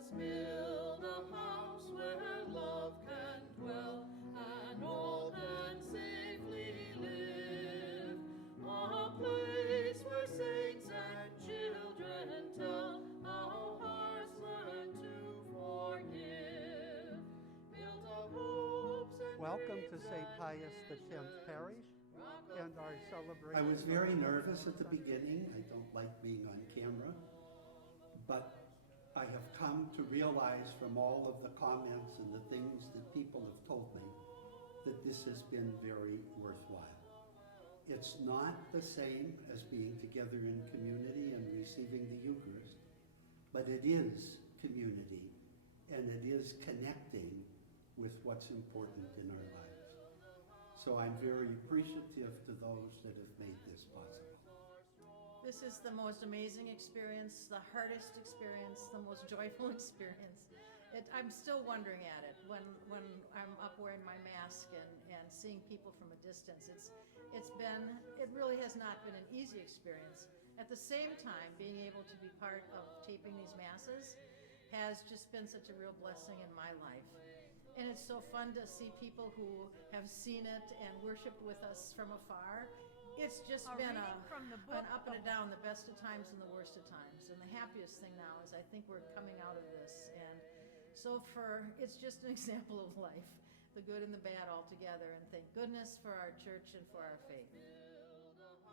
us build a house where love can dwell and all can safely live. A place where saints and children tell how hearts learn to forgive. Build of hopes and Welcome to St. Pius X Parish and our celebration. I was very nervous at the beginning. I don't like being on camera, but I have come to realize from all of the comments and the things that people have told me that this has been very worthwhile. It's not the same as being together in community and receiving the Eucharist, but it is community and it is connecting with what's important in our lives. So I'm very appreciative to those that have made this possible. This is the most amazing experience, the hardest experience, the most joyful experience. I'm still wondering at it when I'm up wearing my mask and seeing people from a distance. It really has not been an easy experience. At the same time, being able to be part of taping these masses has just been such a real blessing in my life. And it's so fun to see people who have seen it and worshiped with us from afar. It's just been an up and a down, the best of times and the worst of times. And the happiest thing now is I think we're coming out of this. And so it's just an example of life, the good and the bad all together. And thank goodness for our church and for our faith.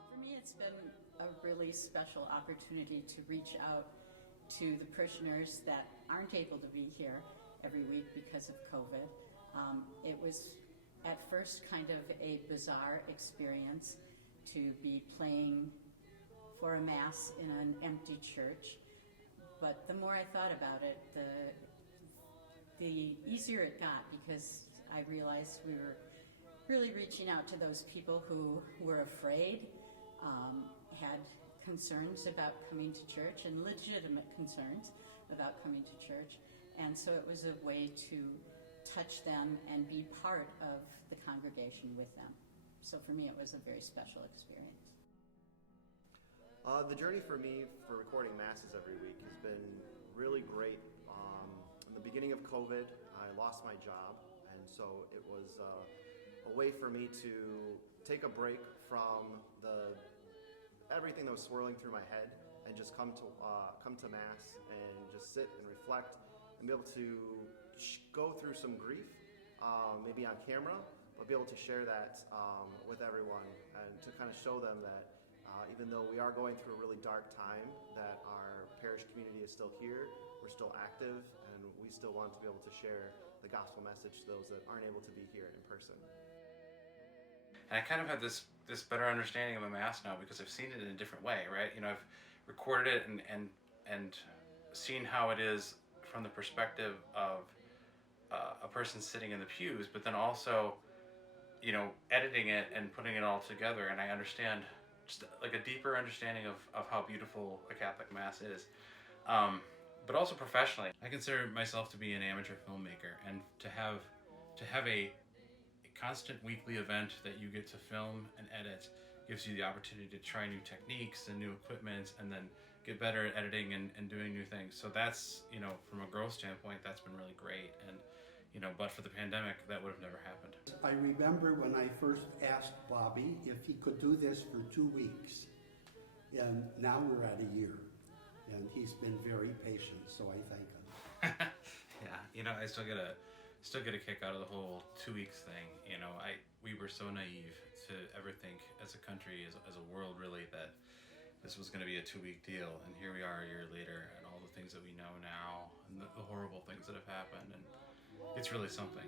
For me, it's been a really special opportunity to reach out to the parishioners that aren't able to be here every week because of COVID. It was at first kind of a bizarre experience to be playing for a mass in an empty church, but the more I thought about it, the easier it got, because I realized we were really reaching out to those people who were afraid, had concerns about coming to church, and legitimate concerns about coming to church. And so it was a way to touch them and be part of the congregation with them. So for me, it was a very special experience. The journey for me for recording masses every week has been really great. In the beginning of COVID, I lost my job, and so it was a way for me to take a break from everything that was swirling through my head and just come to Mass and just sit and reflect and be able to go through some grief, maybe on camera, but be able to share that with everyone and to kind of show them that even though we are going through a really dark time, that our parish community is still here, we're still active, and we still want to be able to share the gospel message to those that aren't able to be here in person. And I kind of have this better understanding of a Mass now because I've seen it in a different way, right? You know, I've recorded it and seen how it is from the perspective of a person sitting in the pews, but then also, you know, editing it and putting it all together, and I understand just like a deeper understanding of how beautiful a Catholic Mass is. But also professionally, I consider myself to be an amateur filmmaker, and to have a constant weekly event that you get to film and edit gives you the opportunity to try new techniques and new equipment and then get better at editing and doing new things. So that's, you know, from a growth standpoint, that's been really great. And, you know, but for the pandemic, that would have never happened. I remember when I first asked Bobby if he could do this for 2 weeks, and now we're at a year, and he's been very patient, so I thank him. Yeah, you know, I still get a kick out of the whole 2 weeks thing. You know, we were so naive to ever think as a country, as a world really, that this was going to be a 2-week deal, and here we are a year later, and all the things that we know now, and the horrible things that have happened, and it's really something.